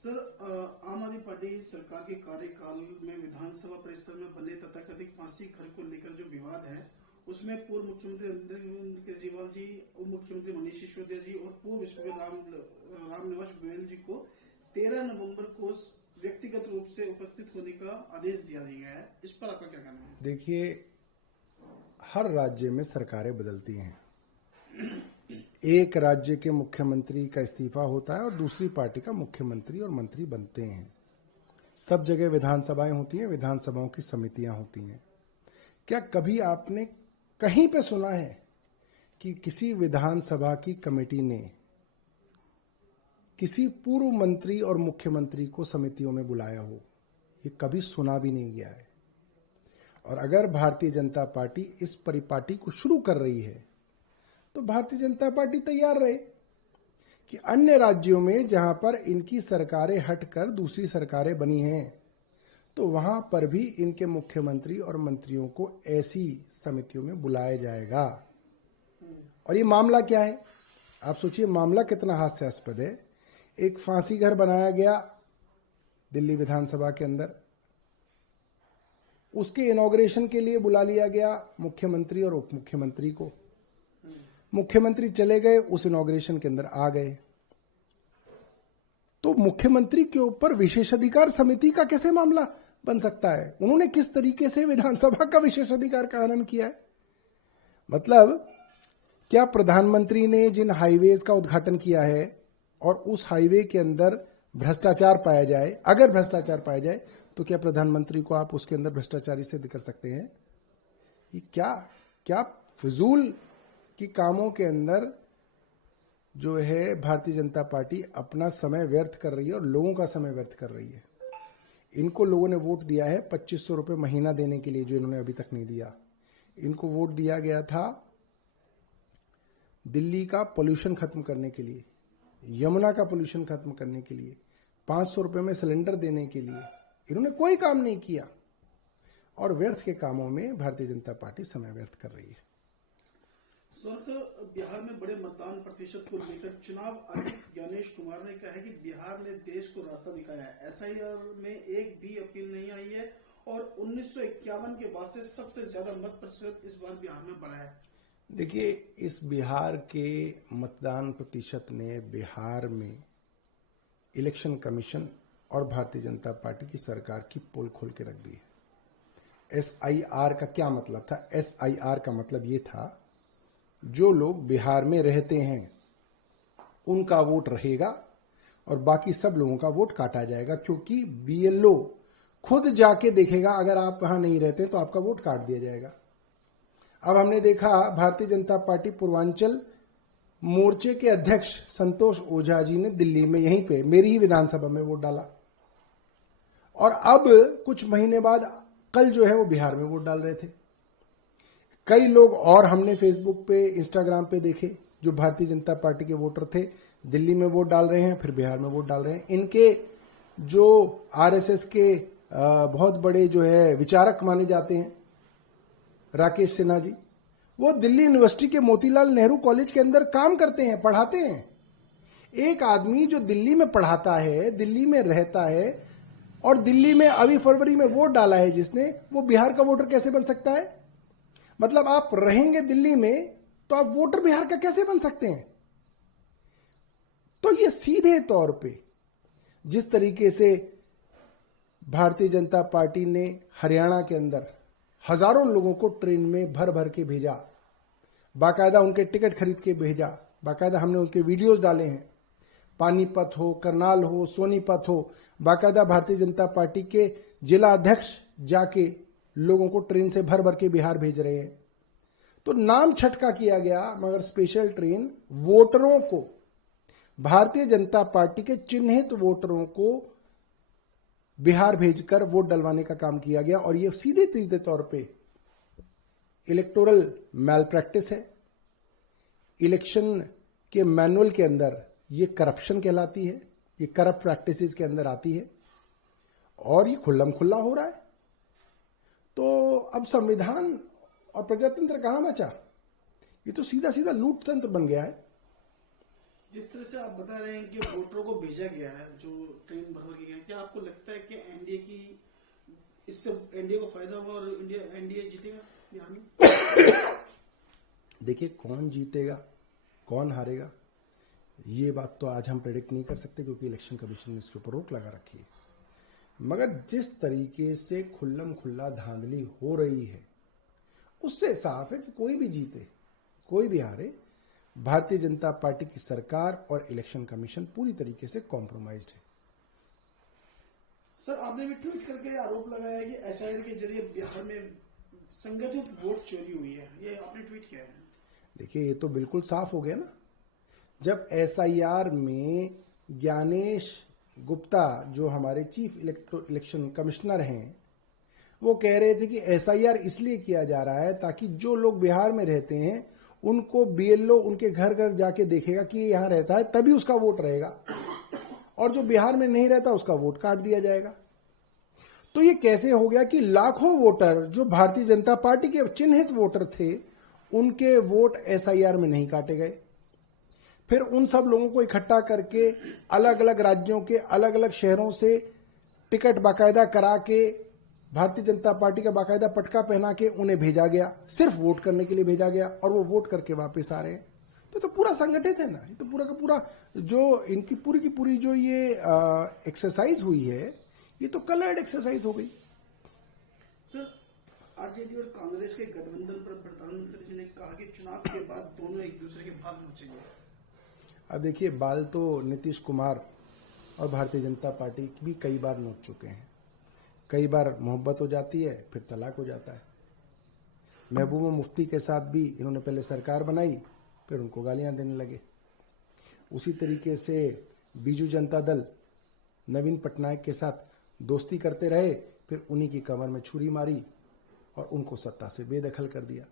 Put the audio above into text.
Sir, आम आदमी party सरकार के कार्यकाल में विधानसभा परिसर में बने तथाकथित फांसी घर को लेकर जो विवाद है, उसमें पूर्व मुख्यमंत्री अरविंद केजरीवाल जी, उप मुख्यमंत्री मनीष सिसोदिया जी और पूर्व स्पीकर रामनिवास गोयल जी को 13 नवंबर को व्यक्तिगत रूप से उपस्थित होने का आदेश दिया गया है। इस पर आपका क्या कहना है? देखिए, हर राज्य में सरकारें बदलती हैं। एक राज्य के मुख्यमंत्री का इस्तीफा होता है और दूसरी पार्टी का मुख्यमंत्री और मंत्री बनते हैं। सब जगह विधानसभाएं होती हैं, विधानसभाओं की समितियां होती हैं। क्या कभी आपने कहीं पे सुना है कि किसी विधानसभा की कमेटी ने किसी पूर्व मंत्री और मुख्यमंत्री को समितियों में बुलाया हो? ये कभी सुना भी नहीं गया है। और अगर भारतीय जनता पार्टी इस परिपाटी को शुरू कर रही है तो भारतीय जनता पार्टी तैयार रहे कि अन्य राज्यों में जहां पर इनकी सरकारें हटकर दूसरी सरकारें बनी हैं तो वहां पर भी इनके मुख्यमंत्री और मंत्रियों को ऐसी समितियों में बुलाया जाएगा। और ये मामला क्या है, आप सोचिए, मामला कितना हास्यास्पद है। एक फांसी घर बनाया गया दिल्ली विधानसभा के अंदर, उसके इनॉग्रेशन के लिए बुला लिया गया मुख्यमंत्री और उप मुख्यमंत्री को। मुख्यमंत्री चले गए, उस इनॉग्रेशन के अंदर आ गए, तो मुख्यमंत्री के ऊपर विशेषाधिकार समिति का कैसे मामला बन सकता है? उन्होंने किस तरीके से विधानसभा का विशेषाधिकार का हनन किया है? मतलब क्या प्रधानमंत्री ने जिन हाईवेज का उद्घाटन किया है और उस हाईवे के अंदर भ्रष्टाचार पाया जाए, अगर भ्रष्टाचार पाया जाए तो क्या प्रधानमंत्री को आप उसके अंदर भ्रष्टाचारी सिद्ध कर सकते हैं? ये क्या फिजूल कि कामों के अंदर जो है भारतीय जनता पार्टी अपना समय व्यर्थ कर रही है और लोगों का समय व्यर्थ कर रही है। इनको लोगों ने वोट दिया है 2500 रुपए महीना देने के लिए, जो इन्होंने अभी तक नहीं दिया। इनको वोट दिया गया था दिल्ली का पोल्यूशन खत्म करने के लिए, यमुना का पोल्यूशन खत्म करने के लिए, 500 रुपए में सिलेंडर देने के लिए। इन्होंने कोई काम नहीं किया और व्यर्थ के कामों में भारतीय जनता पार्टी समय व्यर्थ कर रही है। बिहार में बड़े मतदान प्रतिशत को लेकर चुनाव आयुक्त ज्ञानेश कुमार ने कहा है कि बिहार ने देश को रास्ता दिखाया है। एसआईआर में एक भी अपील नहीं आई है और 1951 के बाद से सबसे ज्यादा मत प्रतिशत इस बार बिहार में बढ़ा है। देखिए, इस बिहार के मतदान प्रतिशत ने बिहार में इलेक्शन कमीशन और भारतीय जनता पार्टी की सरकार की पोल खोल के रख दी है। एसआईआर का क्या मतलब था? एसआईआर का मतलब ये था, जो लोग बिहार में रहते हैं उनका वोट रहेगा और बाकी सब लोगों का वोट काटा जाएगा, क्योंकि बीएलओ खुद जाके देखेगा, अगर आप वहां नहीं रहते तो आपका वोट काट दिया जाएगा। अब हमने देखा भारतीय जनता पार्टी पूर्वांचल मोर्चे के अध्यक्ष संतोष ओझा जी ने दिल्ली में यहीं पे मेरी ही विधानसभा में वोट डाला और अब कुछ महीने बाद कल जो है वो बिहार में वोट डाल रहे थे। कई लोग और हमने फेसबुक पे, इंस्टाग्राम पे देखे जो भारतीय जनता पार्टी के वोटर थे, दिल्ली में वोट डाल रहे हैं, फिर बिहार में वोट डाल रहे हैं। इनके जो आरएसएस के बहुत बड़े जो है विचारक माने जाते हैं, राकेश सिन्हा जी, वो दिल्ली यूनिवर्सिटी के मोतीलाल नेहरू कॉलेज के अंदर काम करते हैं, पढ़ाते हैं। एक आदमी जो दिल्ली में पढ़ाता है, दिल्ली में रहता है और दिल्ली में अभी फरवरी में वोट डाला है जिसने, वो बिहार का वोटर कैसे बन सकता है? मतलब आप रहेंगे दिल्ली में तो आप वोटर बिहार का कैसे बन सकते हैं? तो ये सीधे तौर पे जिस तरीके से भारतीय जनता पार्टी ने हरियाणा के अंदर हजारों लोगों को ट्रेन में भर भर के भेजा, बाकायदा उनके टिकट खरीद के भेजा, बाकायदा हमने उनके वीडियोस डाले हैं, पानीपत हो, करनाल हो, सोनीपत हो, बाकायदा भारतीय जनता पार्टी के जिला अध्यक्ष जाके लोगों को ट्रेन से भर भर के बिहार भेज रहे हैं। तो नाम छटका किया गया, मगर स्पेशल ट्रेन वोटरों को, भारतीय जनता पार्टी के चिन्हित वोटरों को बिहार भेजकर वोट डलवाने का काम किया गया। और यह सीधे सीधे तौर पे इलेक्टोरल मैल प्रैक्टिस है। इलेक्शन के मैनुअल के अंदर यह करप्शन कहलाती है, ये करप्ट प्रैक्टिसेस के अंदर आती है और ये खुल्लम खुल्ला हो रहा है। तो अब संविधान और प्रजातंत्र कहां बचा? ये तो सीधा सीधा लूट तंत्र बन गया है। जिस तरह से आप बता रहे हैं कि वोटरों को भेजा गया है, जो ट्रेन भर के गए, क्या आपको लगता है कि इससे एनडीए को फायदा हुआ और एनडीए जीतेगा बिहार में? देखिए, कौन जीतेगा कौन हारेगा ये बात तो आज हम प्रेडिक्ट नहीं कर सकते, क्योंकि इलेक्शन कमीशन ने इसके ऊपर रोक लगा रखी है। मगर जिस तरीके से खुल्लम खुल्ला धांधली हो रही है, उससे साफ है कि कोई भी जीते कोई भी हारे, भारतीय जनता पार्टी की सरकार और इलेक्शन कमीशन पूरी तरीके से कॉम्प्रोमाइज्ड है। सर, आपने भी ट्वीट करके आरोप लगाया कि एसआईआर के जरिए बिहार में संगठित वोट चोरी हुई है, ये आपने ट्वीट किया है। देखिए, ये तो बिल्कुल साफ हो गया ना, जब एसआईआर में ज्ञानेश गुप्ता जो हमारे चीफ इलेक्शन कमिश्नर हैं, वो कह रहे थे कि एसआईआर इसलिए किया जा रहा है ताकि जो लोग बिहार में रहते हैं उनको बीएलओ उनके घर घर जाके देखेगा कि यहां रहता है, तभी उसका वोट रहेगा, और जो बिहार में नहीं रहता उसका वोट काट दिया जाएगा। तो ये कैसे हो गया कि लाखों वोटर जो भारतीय जनता पार्टी के चिन्हित वोटर थे, उनके वोट एसआईआर में नहीं काटे गए। फिर उन सब लोगों को इकट्ठा करके अलग अलग राज्यों के अलग अलग शहरों से टिकट बाकायदा करा के, भारतीय जनता पार्टी का बाकायदा पटका पहना के उन्हें भेजा गया, सिर्फ वोट करने के लिए भेजा गया, और वो वोट करके वापस आ रहे हैं। तो पूरा संगठित है ना, ये तो पूरा का पूरा जो इनकी पूरी की पूरी जो ये एक्सरसाइज हुई है, ये तो कलर्ड एक्सरसाइज हो गई। सर, आरजेडी और कांग्रेस के गठबंधन पर प्रधानमंत्री जी ने कहा कि चुनाव के बाद दोनों एक दूसरे के भाग नोचेंगे। अब देखिए, बाल तो नीतीश कुमार और भारतीय जनता पार्टी भी कई बार नोच चुके हैं। कई बार मोहब्बत हो जाती है, फिर तलाक हो जाता है। महबूबा मुफ्ती के साथ भी इन्होंने पहले सरकार बनाई, फिर उनको गालियां देने लगे। उसी तरीके से बीजू जनता दल नवीन पटनायक के साथ दोस्ती करते रहे, फिर उन्हीं की कमर में छुरी मारी और उनको सत्ता से बेदखल कर दिया।